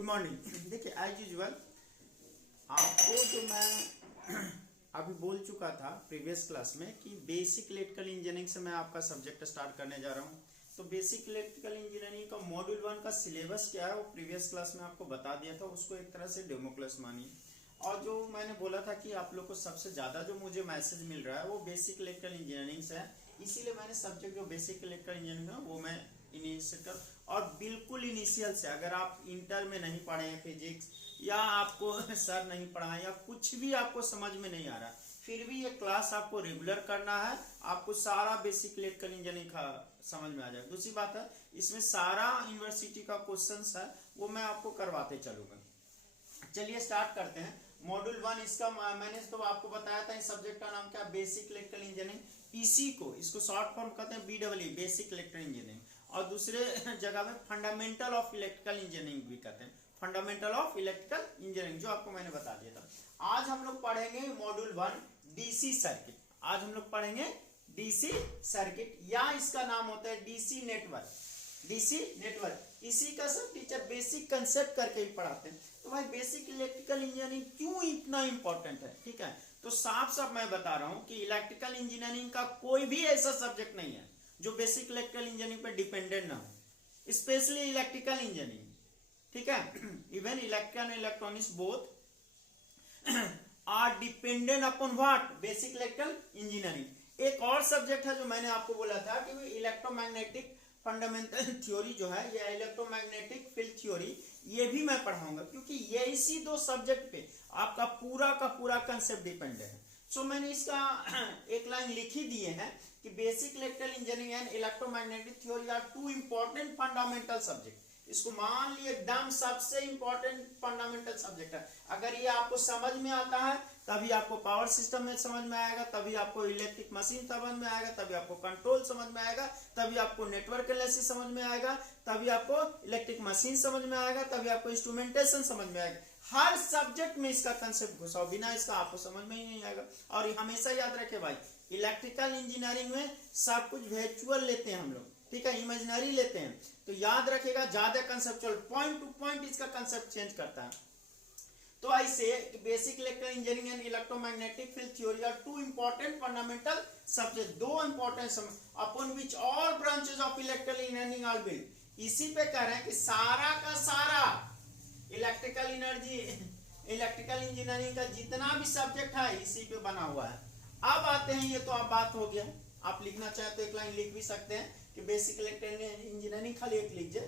Good morning. देखिए as usual आपको जो मैं अभी बोल चुका था प्रीवियस क्लास में कि बेसिक इलेक्ट्रिकल इंजीनियरिंग से मैं आपका सब्जेक्ट स्टार्ट करने जा रहा हूँ। तो बेसिक इलेक्ट्रिकल इंजीनियरिंग का मॉड्यूल 1 का सिलेबस क्या है वो प्रीवियस क्लास में आपको बता दिया था, उसको एक तरह से डेमो क्लास मानिए। और जो मैंने बोला था कि आप लोग को सबसे ज़्यादा जो मुझे मैसेज मिल रहा है वो बेसिक इलेक्ट्रिकल इंजीनियरिंग से है, इसीलिए मैंने सब्जेक्ट जो बेसिक इलेक्ट्रिकल इंजीनियरिंग है वो मैं इनिशियल और बिल्कुल इनिशियल से, अगर आप इंटर में नहीं पढ़े हैं फिजिक्स या आपको सर नहीं पढ़ा है या कुछ भी आपको समझ में नहीं आ रहा, फिर भी ये क्लास आपको रेगुलर करना है, आपको सारा बेसिक इलेक्ट्रिकल इंजीनियरिंग का समझ में आ जाएगा। दूसरी बात है इसमें सारा यूनिवर्सिटी का क्वेश्चंस है वो मैं आपको करवाते चलूंगा। चलिए स्टार्ट करते हैं। मॉड्यूल 1 इसका मैंने तो आपको बताया था, इस सब्जेक्ट का नाम क्या, बेसिक इलेक्ट्रिकल इंजीनियरिंग। इसी को इसको शॉर्ट फॉर्म कहते हैं BEE, बेसिक इलेक्ट्रिकल इंजीनियरिंग, और दूसरे जगह में फंडामेंटल ऑफ इलेक्ट्रिकल इंजीनियरिंग भी कहते हैं, फंडामेंटल ऑफ इलेक्ट्रिकल इंजीनियरिंग, जो आपको मैंने बता दिया था। आज हम लोग पढ़ेंगे मॉड्यूल 1 डीसी सर्किट। आज हम लोग पढ़ेंगे डीसी सर्किट, या इसका नाम होता है डीसी नेटवर्क। डीसी नेटवर्क इसी का सब टीचर बेसिक कंसेप्ट करके ही पढ़ाते हैं। तो भाई बेसिक इलेक्ट्रिकल इंजीनियरिंग क्यों इतना इंपॉर्टेंट है, ठीक है। तो साफ साफ मैं बता रहा हूं कि इलेक्ट्रिकल इंजीनियरिंग का कोई भी ऐसा सब्जेक्ट नहीं है जो बेसिक इलेक्ट्रिकल इंजीनियरिंग पर डिपेंडेंट ना हो, स्पेशली इलेक्ट्रिकल इंजीनियरिंग, ठीक है। Even electrical and electronics both are dependent upon what, basic electrical engineering. एक और सब्जेक्ट है जो मैंने आपको बोला था कि इलेक्ट्रोमैग्नेटिक फंडामेंटल थ्योरी जो है, या इलेक्ट्रोमैग्नेटिक फील्ड थ्योरी, ये भी मैं पढ़ाऊंगा, क्योंकि ये इसी दो सब्जेक्ट पे आपका पूरा का पूरा कंसेप्ट डिपेंड है। सो मैंने इसका एक लाइन लिख ही दिए हैं कि basic electrical engineering and electromagnetic theory are two important fundamental subject. इसको मान लिए एकदम सबसे इंपॉर्टेंट फंडामेंटल सब्जेक्ट है। अगर ये आपको समझ में आता है तभी आपको पावर सिस्टम में समझ में आएगा, तभी आपको इलेक्ट्रिक मशीन समझ में आएगा, तभी आपको कंट्रोल समझ में आएगा, तभी आपको नेटवर्क एनालिसिस समझ में आएगा, तभी आपको इलेक्ट्रिक मशीन समझ में आएगा, तभी आपको इंस्ट्रूमेंटेशन समझ में आएगा। हर सब्जेक्ट में इसका कंसेप्ट घुसाओ, बिना इसका आपको समझ में ही नहीं आएगा। और हमेशा याद रखे भाई, इलेक्ट्रिकल इंजीनियरिंग में सब कुछ वर्चुअल लेते हैं हम लोग, ठीक है, इमेजिनरी लेते हैं। तो याद रखेगा ज्यादा कंसेप्चुअल, पॉइंट टू पॉइंट इसका कंसेप्ट चेंज करता है। तो ऐसे basic electrical engineering and electromagnetic field theory are two important fundamental subject, दो important upon which all branches of electrical engineering are build. इसी पे कह रहे हैं कि सारा का सारा इलेक्ट्रिकल एनर्जी, इलेक्ट्रिकल इंजीनियरिंग का जितना भी सब्जेक्ट है इसी पे बना हुआ है। अब आते हैं, ये तो अब बात हो गया, आप लिखना चाहे तो एक लाइन लिख भी सकते हैं कि बेसिक इलेक्ट्रिकल इंजीनियरिंग, खाली एक लीजिए,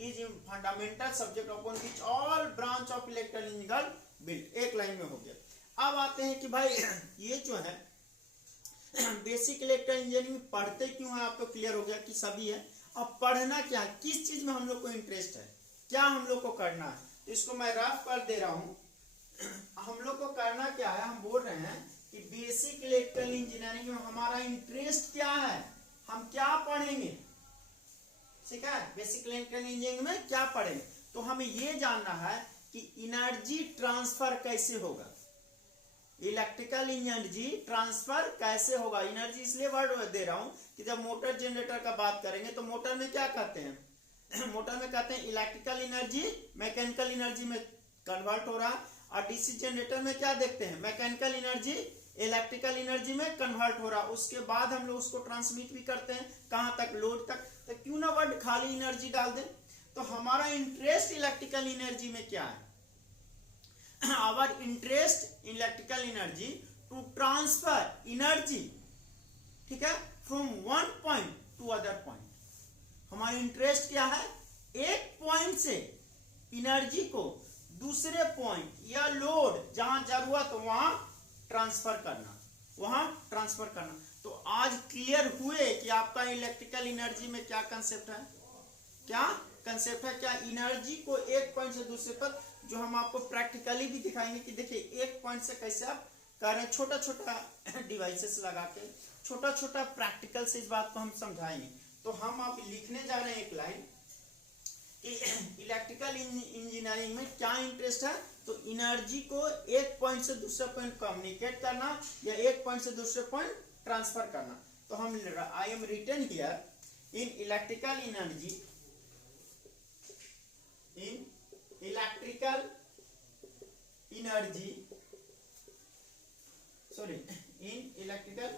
is fundamental subject upon which all branch of electrical engineering build, एक लाइन में हो गया। अब आते हैं कि भाई ये जो है बेसिक इलेक्ट्रिकल इंजीनियरिंग पढ़ते क्यों है, आपको क्लियर हो गया कि सभी है। अब पढ़ना क्या है, किस चीज में हम लोग को इंटरेस्ट है, क्या हम लोग को करना है, तो इसको मैं रफ कर दे रहा हूं। हम लोग को करना क्या है, हम बोल रहे हैं कि बेसिक इलेक्ट्रिकल इंजीनियरिंग में हमारा इंटरेस्ट क्या है, हम क्या पढ़ेंगे, ठीक है। बेसिक इलेक्ट्रिकल इंजीनियरिंग में क्या पढ़ेंगे, तो हमें यह जानना है कि एनर्जी ट्रांसफर कैसे होगा, इलेक्ट्रिकल एनर्जी ट्रांसफर कैसे होगा। एनर्जी इसलिए वर्ड दे रहा हूं कि जब मोटर जनरेटर का बात करेंगे तो मोटर में क्या कहते हैं, मोटर में कहते हैं इलेक्ट्रिकल एनर्जी मैकेनिकल एनर्जी में कन्वर्ट हो रहा है, और डीसी जनरेटर में क्या देखते हैं, मैकेनिकल एनर्जी इलेक्ट्रिकल एनर्जी में कन्वर्ट हो रहा। उसके बाद हम लोग उसको ट्रांसमिट भी करते हैं, कहां तक, लोड तक। तो क्यों ना वर्ड खाली एनर्जी डाल दें। तो हमारा इंटरेस्ट इलेक्ट्रिकल एनर्जी में क्या है, our interest electrical energy to transfer energy, ठीक है, from one point to other point. हमारा इंटरेस्ट क्या है, एक पॉइंट से एनर्जी को दूसरे पॉइंट या लोड जहां जरूरत वहां ट्रांसफर करना, वहां ट्रांसफर करना। तो आज क्लियर हुए कि आपका इलेक्ट्रिकल एनर्जी में क्या कंसेप्ट है, क्या कंसेप्ट है, क्या एनर्जी को एक पॉइंट से दूसरे पर, जो हम आपको प्रैक्टिकली भी दिखाएंगे कि देखिए एक पॉइंट से कैसे आप कर रहे हैं, छोटा छोटा डिवाइसेस लगा के, छोटा छोटा प्रैक्टिकल से इस बात को हम समझाएंगे। तो हम आप लिखने जा रहे हैं एक लाइन कि इलेक्ट्रिकल इंजीनियरिंग में क्या इंटरेस्ट है, तो एनर्जी को एक पॉइंट से दूसरे पॉइंट कम्युनिकेट करना या एक पॉइंट से दूसरे पॉइंट ट्रांसफर करना। तो हम I am written here in electrical energy, in electrical energy sorry in electrical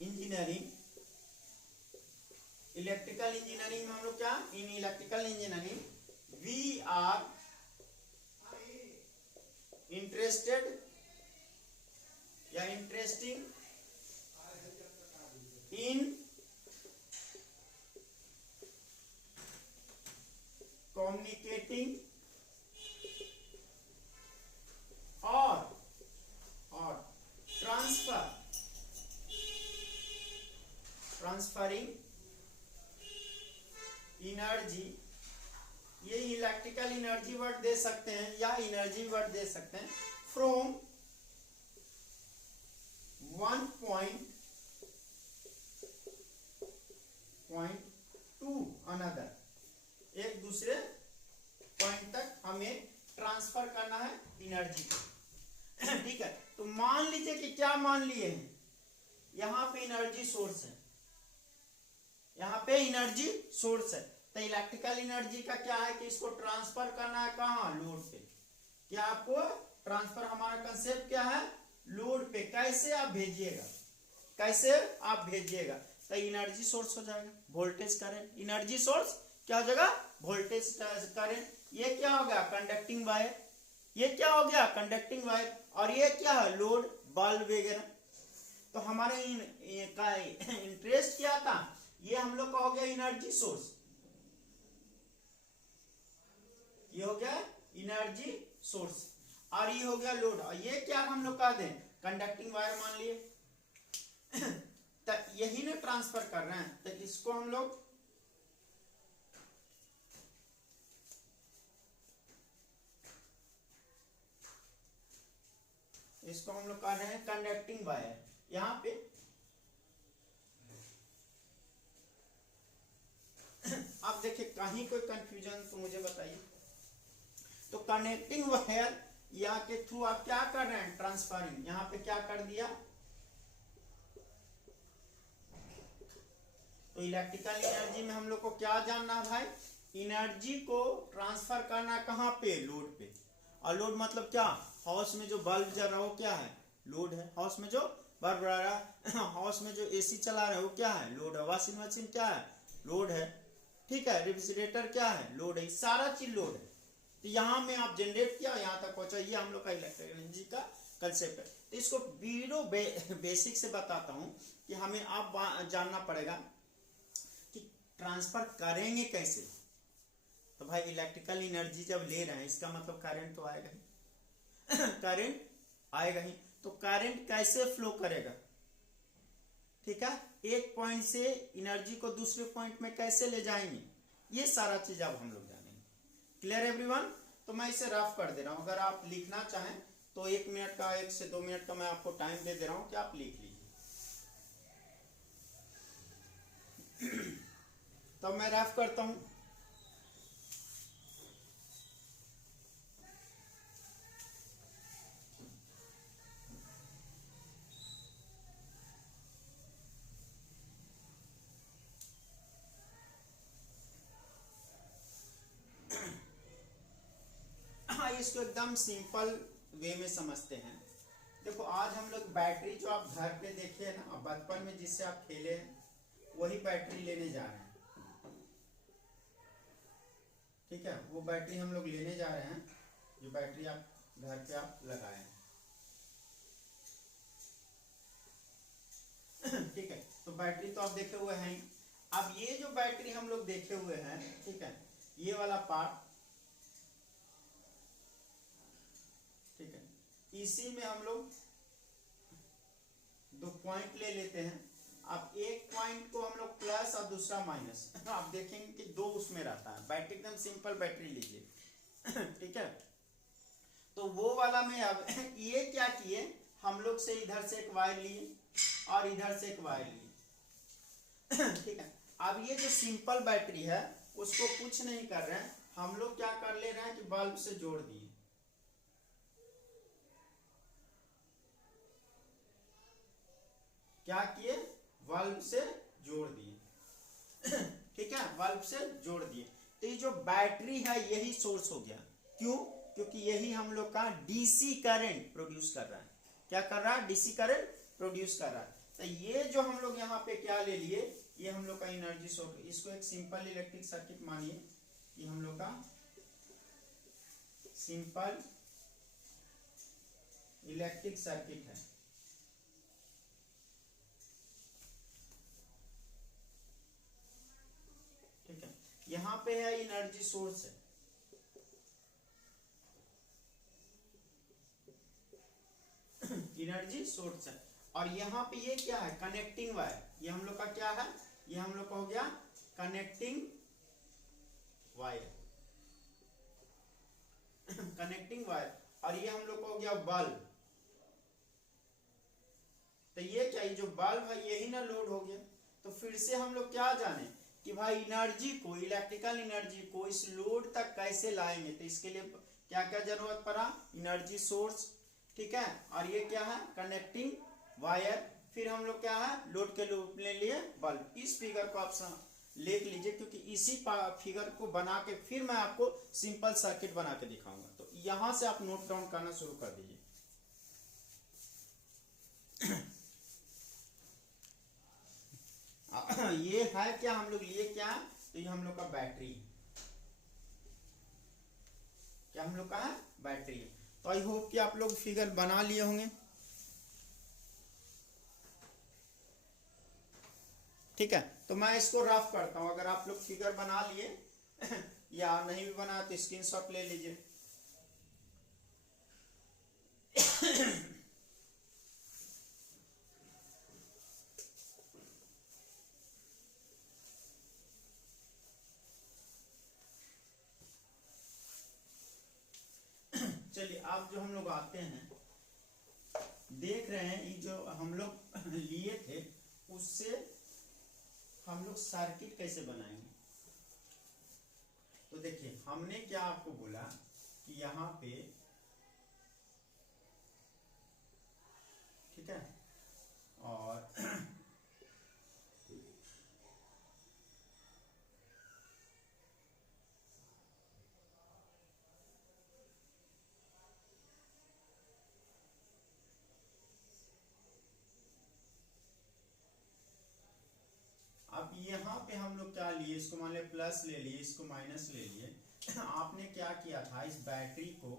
engineering, electrical engineering में हम लोग क्या, in electrical engineering we are interested या इंटरेस्टिंग इन कम्युनिकेटिंग और ट्रांसफरिंग एनर्जी, ये इलेक्ट्रिकल एनर्जी वर्ड दे सकते हैं या एनर्जी वर्ड दे सकते हैं, from one point to another, एक दूसरे पॉइंट तक हमें ट्रांसफर करना है एनर्जी को। ठीक है, तो मान लीजिए कि क्या मान लिए हैं, यहां पे एनर्जी सोर्स है, यहां पे एनर्जी सोर्स है, तो इलेक्ट्रिकल एनर्जी का क्या है कि इसको ट्रांसफर करना है कहां, लोड पे। क्या आपको ट्रांसफर, हमारा कंसेप्ट क्या है, लोड पे। कैसे आप भेजिएगा, कैसे आप भेजिएगा, तो एनर्जी सोर्स हो जाएगा वोल्टेज करंट, एनर्जी सोर्स क्या हो जाएगा, वोल्टेज करंट। ये क्या हो गया, कंडक्टिंग वायर, ये क्या हो गया, कंडक्टिंग वायर, और ये क्या है, लोड बल्ब वगैरह। तो हमारे इंटरेस्ट क्या था, ये हम लोग का हो गया एनर्जी सोर्स, ये हो गया एनर्जी सोर्स, और ये हो गया लोड, और ये क्या हम लोग कह दें, कंडक्टिंग वायर मान लिए। तो यही ना ट्रांसफर कर रहे हैं, तो इसको हम लोग कर रहे हैं कंडक्टिंग वायर। यहां पे आप देखिए कहीं कोई कंफ्यूजन तो मुझे बताइए। तो कनेक्टिंग वायर या के थ्रू आप क्या कर रहे हैं, ट्रांसफरिंग, यहां पे क्या कर दिया, तो इलेक्ट्रिकल एनर्जी में हम लोग को क्या जानना है भाई, एनर्जी को ट्रांसफर करना कहां पे, लोड पे। और लोड मतलब क्या, हाउस में जो बल्ब जल रहा है वो क्या है, लोड है। हाउस में जो बल्ब जल रहा है, हाउस में जो एसी चला रहा है वो क्या है, लोड है। वॉशिंग मशीन क्या है, लोड है। ठीक है, रेफ्रिजरेटर क्या है, लोड है। सारा चीज लोड है। तो यहाँ में आप जनरेट किया, यहाँ तक पहुंचा, ये हम लोग का इलेक्ट्रिकल एनर्जी का कंसेप्ट है। तो इसको वीडियो बेसिक से बताता हूँ कि हमें आप जानना पड़ेगा कि ट्रांसफर करेंगे कैसे। तो भाई इलेक्ट्रिकल एनर्जी जब ले रहे हैं, इसका मतलब करंट तो आएगा ही। करंट आएगा ही, तो करंट कैसे फ्लो करेगा, ठीक है, एक पॉइंट से एनर्जी को दूसरे पॉइंट में कैसे ले जाएंगे, ये सारा चीज अब हम लोग जानेंगे। Clear everyone. तो मैं इसे रफ कर दे रहा हूं, अगर आप लिखना चाहें तो 1 मिनट का, 1 से 2 मिनट का मैं आपको टाइम दे दे रहा हूं कि आप लिख लीजिए। तो मैं रफ करता हूं। इसको एकदम सिंपल वे में समझते हैं। देखो आज हम लोग बैटरी जो आप घर पे देखे हैं ना, बचपन में जिससे आप खेले हैं, वही बैटरी लेने जा रहे हैं। ठीक है, वो बैटरी हम लोग लेने जा रहे हैं, जो बैटरी आप घर पे आप लगाए हैं। ठीक है, तो बैटरी तो आप देखे हुए हैं। अब ये जो बैटरी हम लोग देखे हुए हैं, ठीक है, ये वाला पार्ट, ठीक है, इसी में हम लोग 2 पॉइंट ले लेते हैं। अब एक पॉइंट को हम लोग प्लस और दूसरा माइनस, आप देखेंगे कि 2 उसमें रहता है। बैटरी एकदम सिंपल बैटरी लीजिए। ठीक है, तो वो वाला में अब ये क्या किए, हम लोग से इधर से एक वायर लिए और इधर से एक वायर लिए। ठीक है, अब ये जो सिंपल बैटरी है उसको कुछ नहीं कर रहे हैं, हम लोग क्या कर ले रहे हैं कि बल्ब से जोड़ दिए। क्या किए, बल्ब से जोड़ दिए। ठीक है, बल्ब से जोड़ दिए। तो ये जो बैटरी है यही सोर्स हो गया। क्यों? क्योंकि यही हम लोग का डीसी करंट प्रोड्यूस कर रहा है। क्या कर रहा है? डीसी करंट प्रोड्यूस कर रहा है। तो ये जो हम लोग यहाँ पे क्या ले लिए, ये हम लोग का एनर्जी सोर्स। इसको एक सिंपल इलेक्ट्रिक सर्किट मानिए कि हम लोग का सिंपल इलेक्ट्रिक सर्किट है। ठीक है, यहां पे है एनर्जी सोर्स है, एनर्जी सोर्स है। और यहाँ पे ये क्या है? Connecting wire. ये हम लोग का क्या है? ये हम लोग का हो गया कनेक्टिंग वायर, कनेक्टिंग वायर। और ये हम लोग का हो गया बल्ब। तो ये क्या, ये जो बल्ब है यही ना लोड हो गया। तो फिर से हम लोग क्या जाने कि भाई एनर्जी को, इलेक्ट्रिकल एनर्जी को इस लोड तक कैसे लाएंगे। तो इसके लिए क्या क्या जरूरत पड़ा? Energy source. ठीक है, और ये क्या है? Connecting wire. फिर हम लोग क्या है? लोड के ले लिए बल्ब। इस फिगर को आप लिख लीजिए, क्योंकि इसी फिगर को बना के फिर मैं आपको सिंपल सर्किट बना के दिखाऊंगा। तो यहां से आप नोट डाउन करना शुरू कर दीजिए। ये है क्या, हम लोग लिए क्या? तो ये हम लोग का बैटरी, क्या हम लोग का है? बैटरी। तो आई होप कि आप लोग फिगर बना लिए होंगे। ठीक है, तो मैं इसको रफ करता हूं। अगर आप लोग फिगर बना लिए या नहीं भी बना तो स्क्रीनशॉट ले लीजिए। चलिए, आप जो हम लोग आते हैं, देख रहे हैं, ये जो हम लोग लिए थे उससे हम लोग सर्किट कैसे बनाएंगे। तो देखिए, हमने क्या आपको बोला कि यहाँ पे, ठीक है, और अब यहाँ पे हम लोग क्या लिए, इसको मान लिया प्लस ले लिए, इसको माइनस ले लिए। आपने क्या किया था, इस बैटरी को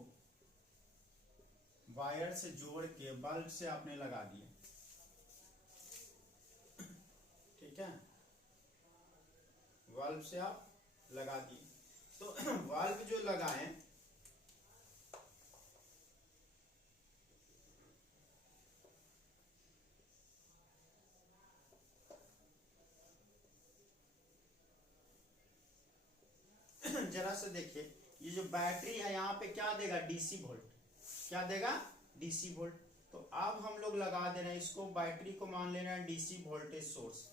वायर से जोड़ के बल्ब से आपने लगा दिया। ठीक है, बल्ब से आप लगा दिए। तो बल्ब जो लगाए, जरा से देखिए, ये जो बैटरी है यहाँ पे क्या देगा? DC volt. क्या देगा? DC volt. तो अब हम लोग लगा दे रहे हैं इसको, बैटरी को मान ले रहे हैं DC voltage source,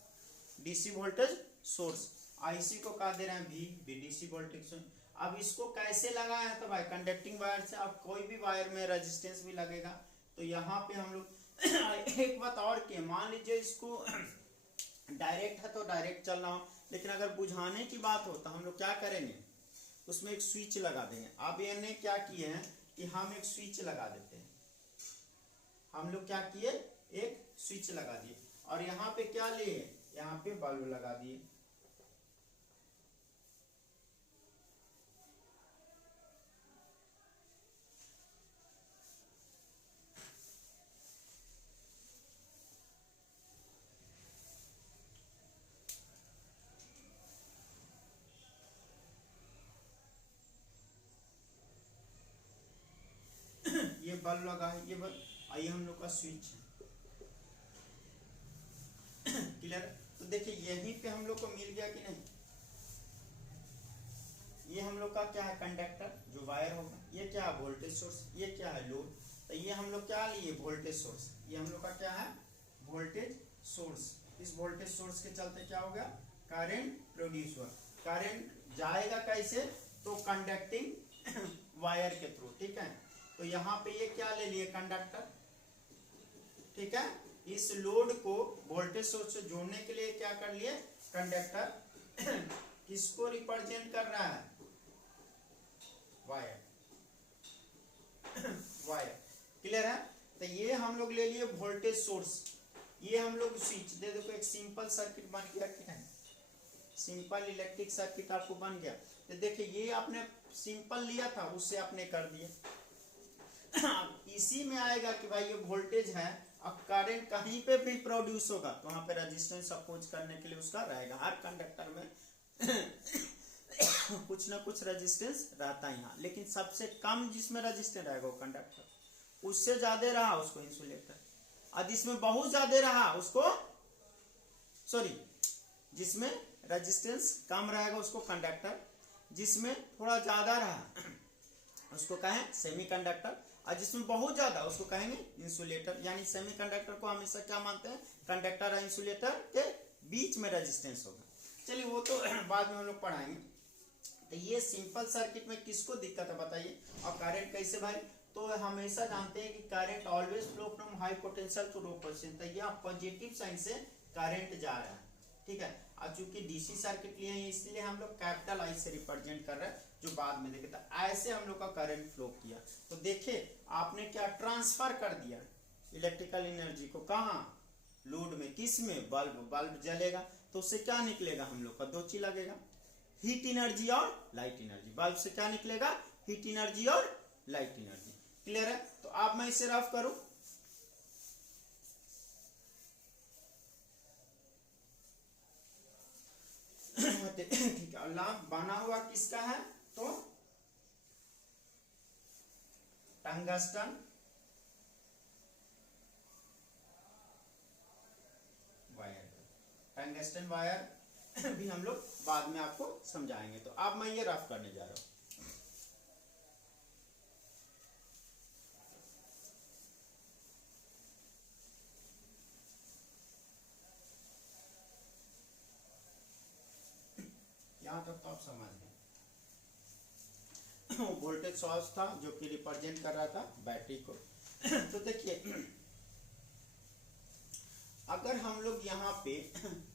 DC voltage source. IC को कहा दे रहे हैं वी, डीसी वोल्टेज। अब इसको कैसे लगाया? तो भाई कंडक्टिंग वायर से। अब कोई भी वायर में रेजिस्टेंस भी लगेगा। तो यहाँ पे हम लोग एक बात और के, मान लीजिए इसको डायरेक्ट है तो डायरेक्ट चलना हो, लेकिन अगर बुझाने की बात हो तो हम लोग क्या करेंगे, उसमें एक स्विच लगा देंगे। अब इन्हें क्या किए हैं कि हम एक स्विच लगा देते हैं। हम लोग क्या किए? एक स्विच लगा दिए। और यहाँ पे क्या लिए? यहाँ पे बल्ब लगा दिए। ये बल्ब लगा है, ये बल्ब, आइए हम लोग का स्विच है। क्लियर? तो देखिए, यहीं पे हम लोग को मिल गया कि नहीं। ये हम लोग का क्या है? कंडक्टर, जो वायर होगा। ये क्या है? Voltage source. ये क्या है? लोड। तो ये हम लोग क्या लिए? Voltage source. ये हम लोग का क्या है? Voltage source. इस वोल्टेज सोर्स के चलते क्या होगा? करंट प्रोड्यूस हुआ। करंट जाएगा कैसे? तो कंडक्टिंग वायर के थ्रू। ठीक है, तो यहाँ पे ये क्या ले लिए? कंडक्टर। ठीक है, इस लोड को वोल्टेज सोर्स से जोड़ने के लिए क्या कर लिए? कंडक्टर। किसको रिप्रेजेंट कर रहा है? वायर। वायर क्लियर है? तो ये हम लोग ले लिए वोल्टेज सोर्स, ये हम लोग स्विच दे, देखो एक सिंपल सर्किट बन गया कि नहीं, सिंपल इलेक्ट्रिक सर्किट आपको बन गया। तो देखिए ये आपने सिंपल लिया था, उससे आपने कर दिया। इसी में आएगा कि भाई ये वोल्टेज है, अब करंट कहीं पे भी प्रोड्यूस होगा तो वहां पे रेजिस्टेंस अपोज करने के लिए उसका रहेगा। हर कंडक्टर में कुछ ना कुछ रेजिस्टेंस रहता है यहाँ, लेकिन सबसे कम जिसमें रेजिस्टेंस रहेगा वो कंडक्टर, उससे ज्यादा रहा उसको इंसुलेटर, और जिसमें बहुत ज्यादा रहा उसको, सॉरी, जिसमें रेजिस्टेंस कम रहेगा उसको कंडक्टर, जिसमें थोड़ा ज्यादा रहा उसको कहें सेमीकंडक्टर, और जिसमें बहुत ज्यादा उसको कहेंगे इंसुलेटर। यानी सेमीकंडक्टर को हमेशा क्या मानते हैं, कंडक्टर और इंसुलेटर के बीच में रेजिस्टेंस होगा। चलिए वो तो बाद में हम लोग पढ़ाएंगे। तो ये सिंपल सर्किट में किसको दिक्कत है बताइए, और करंट कैसे भाई, तो हमेशा जानते हैं कि current always flow from high potential to low potential, तो ये पॉजिटिव साइन से करंट जा रहा है, ठीक है। और चूंकि डीसी सर्किट लिए हैं इसलिए हम लोग कैपिटल आई से रिप्रेजेंट कर रहे हैं, जो बाद में देखे, तो ऐसे हम लोग का करंट फ्लो किया। तो देखिए आपने क्या ट्रांसफर कर दिया इलेक्ट्रिकल एनर्जी को, कहाँ, लोड में, किस में, बल्ब, बल्ब जलेगा तो उससे क्या निकलेगा, हम लोग का दो चीज लगेगा, हीट एनर्जी और लाइट एनर्जी। बल्ब से क्या निकलेगा, हीट एनर्जी और लाइट एनर्जी। क्लियर है? तो अब मैं इसे रफ करूं, ठीक है। लैंप बना हुआ किसका है, तो टंगस्टन वायर, टंगस्टन वायर भी हम लोग बाद में आपको समझाएंगे। तो अब मैं ये रफ करने जा रहा हूं। यहां तक तो आप समझ गए। वोल्टेज सोर्स था जो कि रिप्रेजेंट कर रहा था बैटरी को। तो देखिए अगर हम लोग यहाँ पे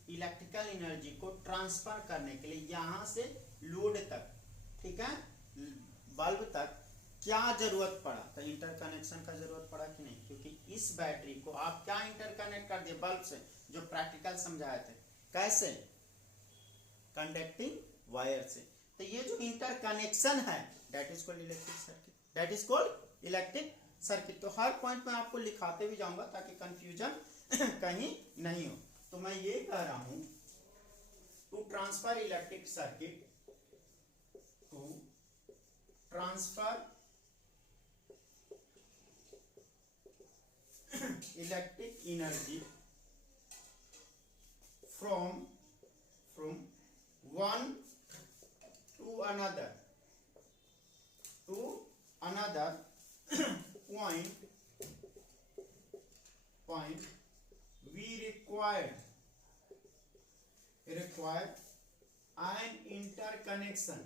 इलेक्ट्रिकल एनर्जी को ट्रांसफर करने के लिए यहाँ से लोड तक, ठीक है, बल्ब तक क्या जरूरत पड़ा, तो इंटरकनेक्शन का जरूरत पड़ा कि नहीं, क्योंकि इस बैटरी को आप क्या इंटरकनेक्ट कर दिए बल्ब से, जो प्रैक्टिकल समझाए थे, कैसे, कंडक्टिंग वायर से। तो ये जो इंटरकनेक्शन है that is called electric circuit, that is called electric circuit. तो हर पॉइंट में आपको लिखाते भी जाऊंगा ताकि कंफ्यूजन कहीं नहीं हो। तो मैं ये कह रहा हूं, to transfer electric circuit, to transfer electric energy from one to another point we require an interconnection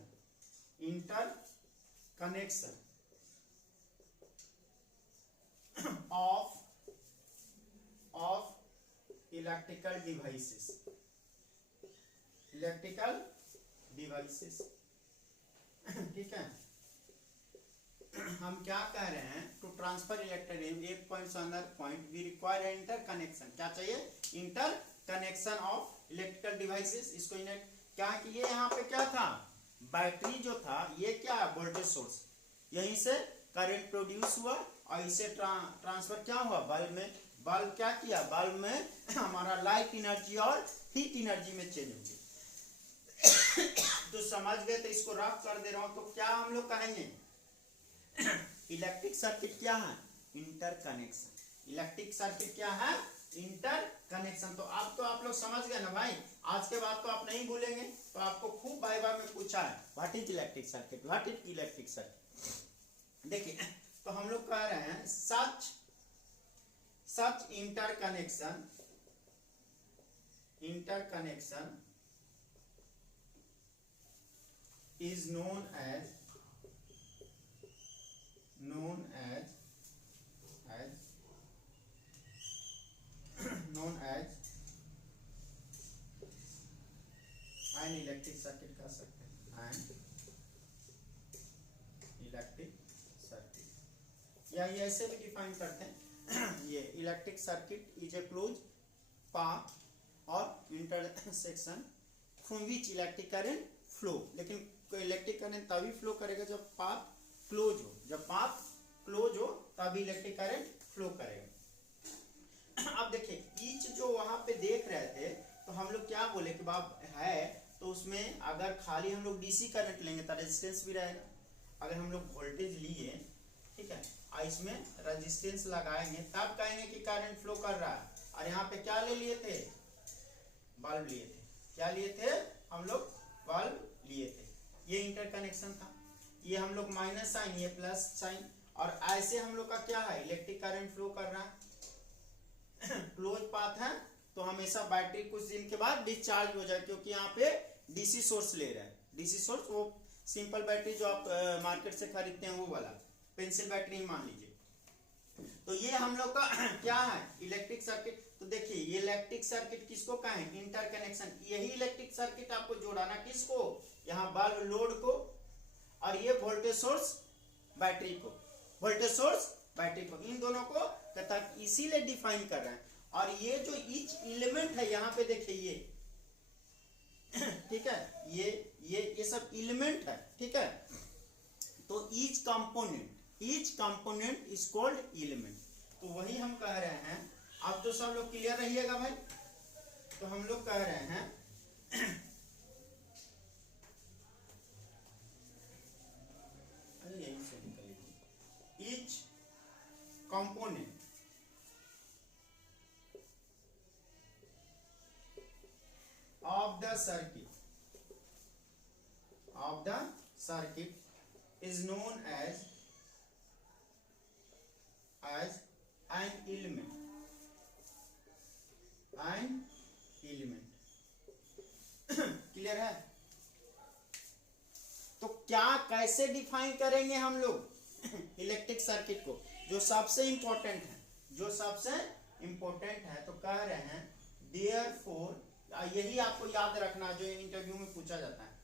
of electrical devices, ठीक है। हम क्या कह रहे हैं, टू ट्रांसफर इलेक्ट्रिक, एक पॉइंट से another point we require interconnection, क्या चाहिए, इंटरकनेक्शन ऑफ इलेक्ट्रिकल डिवाइसेस। इसको क्या कि ये यहाँ पे क्या था, बैटरी जो था ये क्या है, वोल्टेज सोर्स, यहीं से करंट प्रोड्यूस हुआ और इसे ट्रांसफर क्या हुआ बल्ब में, बल्ब क्या किया, बल्ब में हमारा लाइट एनर्जी और हीट एनर्जी में चेंज हो गई। तो समझ गए, तो इसको रफ कर दे रहा हूं। तो क्या हम लोग कहेंगे, इलेक्ट्रिक सर्किट क्या है, इंटरकनेक्शन। इलेक्ट्रिक सर्किट क्या है, इंटरकनेक्शन। तो अब तो आप लोग समझ गए ना भाई, आज के बाद तो आप नहीं भूलेंगे। तो आपको खूब बार बार में पूछा है what is electric circuit, what is electric circuit. देखिए तो हम लोग कह रहे हैं such interconnection is known as an electric circuit कह सकते हैं, एंड इलेक्ट्रिक सर्किट, या ये ऐसे भी डिफाइन करते हैं ये electric circuit is a close path और intersection from which electric current flow. लेकिन इलेक्ट्रिक करंट तभी फ्लो करेगा जब पाथ क्लोज हो, जब पाथ क्लोज हो तभी इलेक्ट्रिक करंट फ्लो करेगा। अब देखिए ईच जो वहां पे देख रहे थे तो हम लोग क्या बोले कि बाप है तो उसमें अगर खाली हम लोग डीसी करंट लेंगे तो रेजिस्टेंस भी रहेगा, अगर हम लोग वोल्टेज लिए, ठीक है, और इसमें रेजिस्टेंस लगाएंगे तब कहेंगे कि करंट फ्लो कर रहा है। और यहाँ पे क्या ले लिए थे, बल्ब लिए थे, क्या लिए थे हम लोग, बल्ब लिए थे। ये इंटरकनेक्शन था, ये हम लोग माइनस साइन, ये प्लस साइन, और ऐसे हम लोग का क्या है, इलेक्ट्रिक करंट फ्लो कर रहा है क्लोज पाथ है तो हमेशा बैटरी कुछ दिन के बाद डिस्चार्ज हो जाए, क्योंकि यहाँ पे डीसी सोर्स ले रहा है। डीसी सोर्स वो सिंपल बैटरी जो आप मार्केट से खरीदते हैं वो वाला पेंसिल बैटरी मान लीजिए। तो ये हम लोग का क्या है, इलेक्ट्रिक सर्किट। तो देखिए ये इलेक्ट्रिक सर्किट किसको कहें, इंटरकनेक्शन। यही इलेक्ट्रिक सर्किट आपको जोड़ाना किसको, यहाँ बल्ब लोड को, और ये वोल्टेज सोर्स बैटरी को, वोल्टेज सोर्स बैटरी को, इन दोनों को कहता इसीलिए डिफाइन कर रहे हैं। और ये जो ईच एलिमेंट है यहाँ पे देखिए ये ठीक है, ये सब एलिमेंट है, ठीक है। तो each component is called element. तो वही हम कह रहे हैं, अब तो सब लोग क्लियर रहिएगा भाई। तो हम लोग कह रहे हैं यहीं से निकलेगी, each component of the circuit is known as an element, clear है। तो क्या कैसे डिफाइन करेंगे हम लोग इलेक्ट्रिक सर्किट को, जो सबसे इंपॉर्टेंट है। तो कह रहे हैं देयरफॉर, यही आपको याद रखना जो इंटरव्यू में पूछा जाता है,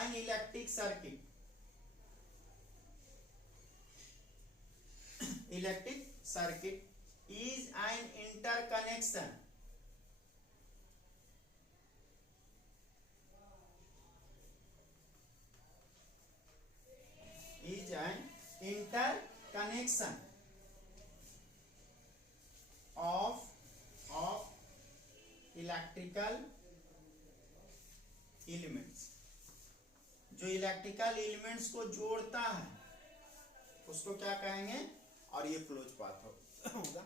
an electric circuit is an interconnection of electrical elements. जो इलेक्ट्रिकल एलिमेंट्स को जोड़ता है उसको क्या कहेंगे, और ये क्लोज पाथ होगा,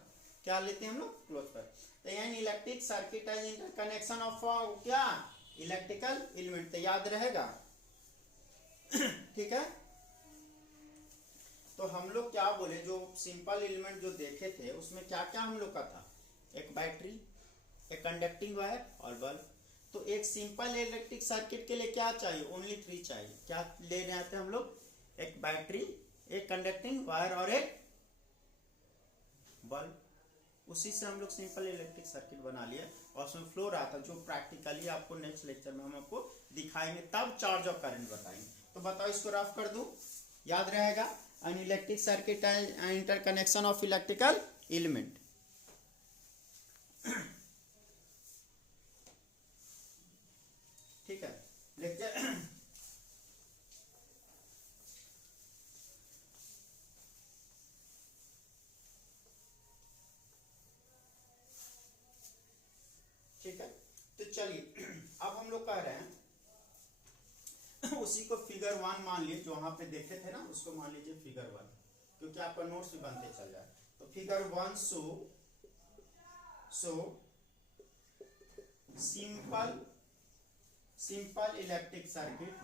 क्या लेते हैं हम लोग, क्लोज पाथ। तो यानी इलेक्ट्रिक सर्किट है इंटरकनेक्शन ऑफ क्या, इलेक्ट्रिकल एलिमेंट। तो याद रहेगा ठीक है। तो हम लोग क्या बोले, जो सिंपल एलिमेंट जो देखे थे उसमें क्या क्या हम लोग का था, एक बैटरी, एक कंडक्टिंग वायर और बल्ब। तो एक सिंपल इलेक्ट्रिक सर्किट के लिए क्या चाहिए, ओनली 3 चाहिए। क्या ले रहे थे हम लोग, एक बैटरी, एक कंडक्टिंग वायर और एक बल्ब। उसी से हम लोग सिंपल इलेक्ट्रिक सर्किट बना लिया और उसमें फ्लो रहा था, जो प्रैक्टिकली आपको नेक्स्ट लेक्चर में हम आपको दिखाएंगे, तब चार्ज और करंट बताएंगे। तो बताओ इसको रफ कर दूं, याद रहेगा, एन इलेक्ट्रिक सर्किट है इंटरकनेक्शन ऑफ इलेक्ट्रिकल एलिमेंट। ठीक है, लेक्चर ठीक है। तो चलिए अब हम लोग कह रहे हैं उसी को फिगर 1 मान लीजिए, जो वहां पे देखे थे ना उसको मान लीजिए फिगर 1, क्योंकि आपका नोट्स भी बनते चल जाए। तो figure 1 so simple electric circuit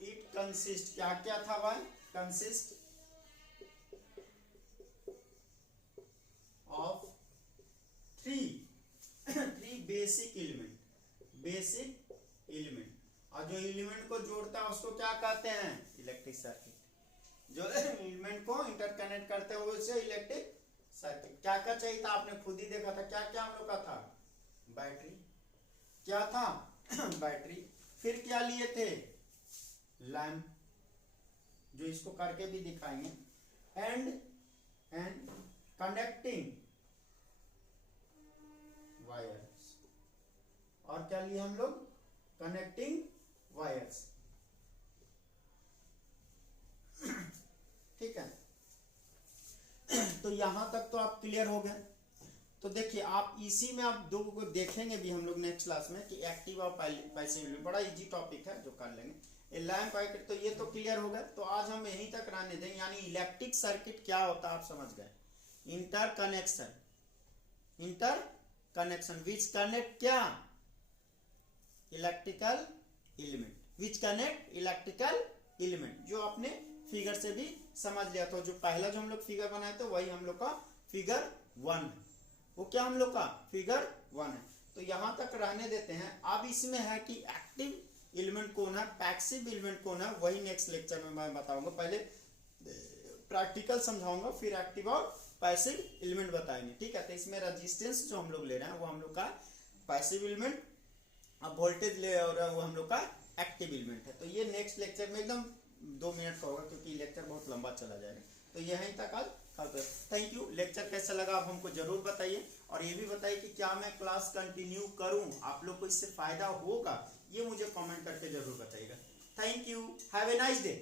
it consist, क्या क्या था भाई, consist of three basic element, और जो एलिमेंट को जोड़ता है उसको क्या कहते हैं, इलेक्ट्रिक सर्किट। जो एलिमेंट को इंटरकनेक्ट करते हैं उसे इलेक्ट्रिक सर्किट। क्या क्या चाहिए था आपने खुद ही देखा था, क्या क्या हम लोग का था, बैटरी, क्या था बैटरी, फिर क्या लिए थे, लैंप, जो इसको करके भी दिखाएंगे, एंड कनेक्टिंग वायर्स, और क्या लिए हम लोग, कनेक्टिंग वायर्स। ठीक है, तो यहां तक तो आप क्लियर हो गए। तो देखिए आप इसी में आप दो को देखेंगे भी हम लोग नेक्स्ट क्लास में कि एक्टिव और पैसिव, बड़ा इजी टॉपिक है जो कर लेंगे। लैंप आइकन तो ये तो क्लियर हो गया, तो आज हम यहीं तक रहने देंगे। यानी इलेक्ट्रिक सर्किट क्या होता है आप समझ गए, इंटरकनेक्शन विच कनेक्ट क्या, electrical element, which connect electrical element, जो आपने फिगर से भी समझ लिया। तो जो पहला जो हम लोग फिगर बनाए थे वही हम लोग का फिगर 1 है, वो क्या हम लोग का फिगर 1 है। तो यहां तक रहने देते हैं। अब इसमें है कि एक्टिव एलिमेंट कौन है, पैसिव एलिमेंट कौन है, वही नेक्स्ट लेक्चर में मैं बताऊंगा। पहले प्रैक्टिकल समझाऊंगा, फिर एक्टिव और पैसिव एलिमेंट बताएंगे। ठीक है, तो इसमें रेजिस्टेंस जो हम लोग ले रहे हैं वो हम लोग का पैसिव एलिमेंट, अब वोल्टेज ले और वो हम लोग का एक्टिव एलिमेंट है। तो ये नेक्स्ट लेक्चर में एकदम 2 मिनट का होगा, क्योंकि लेक्चर बहुत लंबा चला जाएगा। तो यहीं तक आज थैंक यू। लेक्चर कैसा लगा आप हमको जरूर बताइए, और ये भी बताइए कि क्या मैं क्लास कंटिन्यू करूं, आप लोग को इससे फायदा होगा, ये मुझे कमेंट करके जरूर बताइएगा। Thank you, have a nice day.